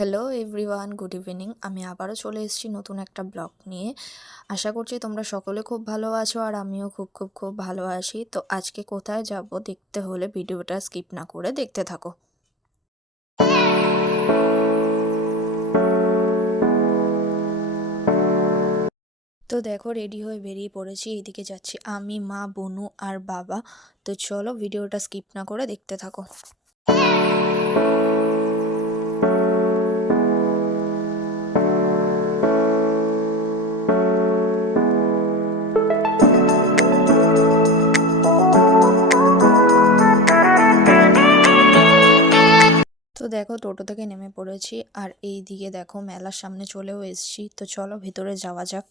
Hello everyone, good evening. আমি আবারও চলে এসেছি নতুন একটা ব্লগ নিয়ে। আশা করছি তোমরা সকলে খুব ভালো আছো আর আমিও খুব ভালো আছি। তো আজকে কোথায় যাব দেখতে হলে ভিডিওটা স্কিপ না করে দেখতে থাকো। তো দেখো, রেডি হয়ে বেরিয়ে পড়েছি। এইদিকে যাচ্ছি আমি, মা, বনু আর বাবা। তো চলো ভিডিওটা স্কিপ না করে দেখতে থাকো। তো দেখো, টোটো থেকে নেমে পড়েছি আর এই দিকে দেখো মেলার সামনে চলেও এসেছি। তো চলো ভিতরে যাওয়া যাক।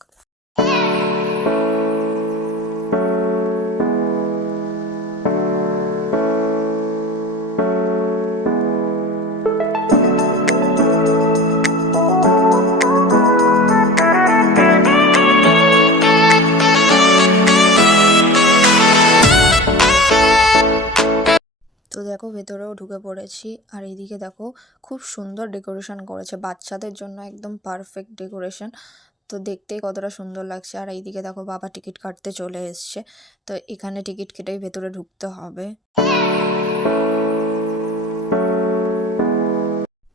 তো দেখো ভেতরেও ঢুকে পড়েছি আর এইদিকে দেখো খুব সুন্দর ডেকোরেশন করেছে, বাচ্চাদের জন্য একদম পারফেক্ট ডেকোরেশন। তো দেখতেই কতটা সুন্দর লাগছে। আর এইদিকে দেখো বাবা টিকিট কাটতে চলে এসছে। তো এখানে টিকিট কেটেই ভেতরে ঢুকতে হবে।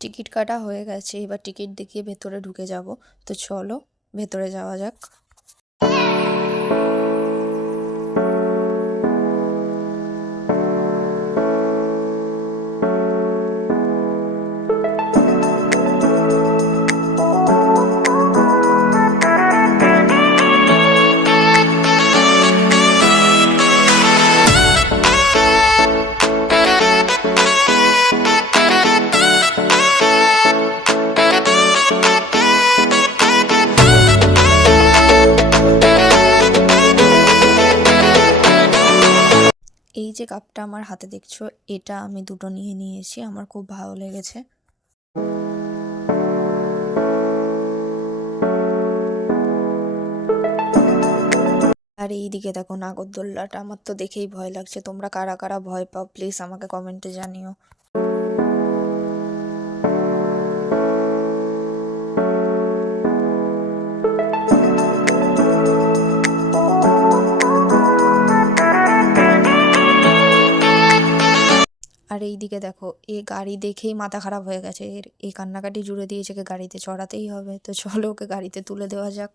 টিকিট কাটা হয়ে গেছে, এবার টিকিট দেখিয়ে ভেতরে ঢুকে যাব। তো চলো ভেতরে যাওয়া যাক। এই যে কাপটা আমার হাতে দেখছো, এটা আমি দুটো নিয়ে নিয়েছি, আমার খুব ভালো লেগেছে। আর এইদিকে দেখো নাগরদোল্লাটা, আমার তো দেখেই ভয় লাগছে। তোমরা কারা কারা ভয় পাও প্লিজ আমাকে কমেন্টে জানিও। আর এইদিকে দেখো এ গাড়ি দেখেই মাথা খারাপ হয়ে গেছে, এর এই কান্নাকাটি জুড়ে দিয়েছে, গাড়িতে চড়াতেই হবে। তো চলো ওকে গাড়িতে তুলে দেওয়া যাক।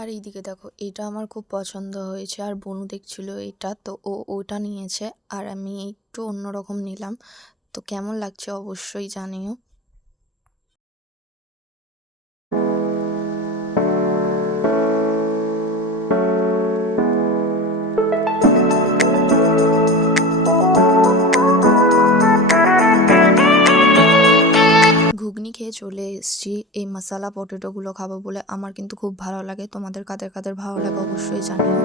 আর এইদিকে দেখো এটা আমার খুব পছন্দ হয়েছে আর বনু দেখছিল এটা, তো ও ওটা নিয়েছে আর আমি একটু অন্যরকম নিলাম। তো কেমন লাগছে অবশ্যই জানিও। ঘুগনি খেয়ে চলে এসেছি, এই মশালা পটেটোগুলো খাবো বলে। আমার কিন্তু খুব ভালো লাগে, তোমাদের কাদের কাদের ভালো লাগে অবশ্যই জানিও।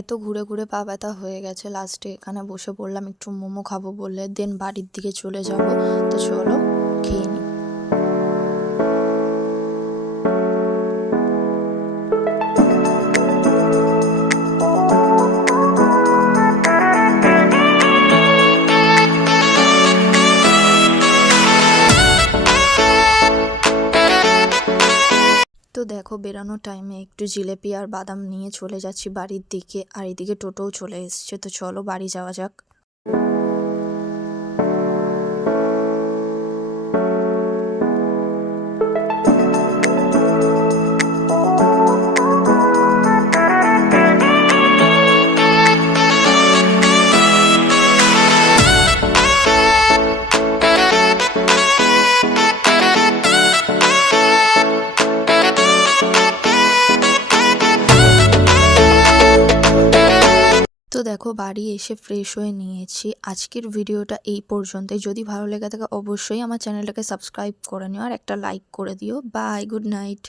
এত ঘুরে ঘুরে পা ব্যথা হয়ে গেছে, লাস্টে এখানে বসে পড়লাম একটু মোমো খাবো বলে, দেন বাড়ির দিকে চলে যাব। তো চলো খেয়ে নিই। তো দেখো বেরানোর টাইমে একটু জিলেপি আর বাদাম নিয়ে চলে যাচ্ছি বাড়ির দিকে। আর এদিকে টোটোও চলে এসছে। তো চলো বাড়ি যাওয়া যাক। তো দেখো বাড়ি এসে ফ্রেশ হয়ে নিয়েছি। আজকের ভিডিওটা এই পর্যন্তই। যদি ভালো লেগে থাকে অবশ্যই আমার চ্যানেলটাকে সাবস্ক্রাইব করে নিও আর একটা লাইক করে দিও। Bye, good night.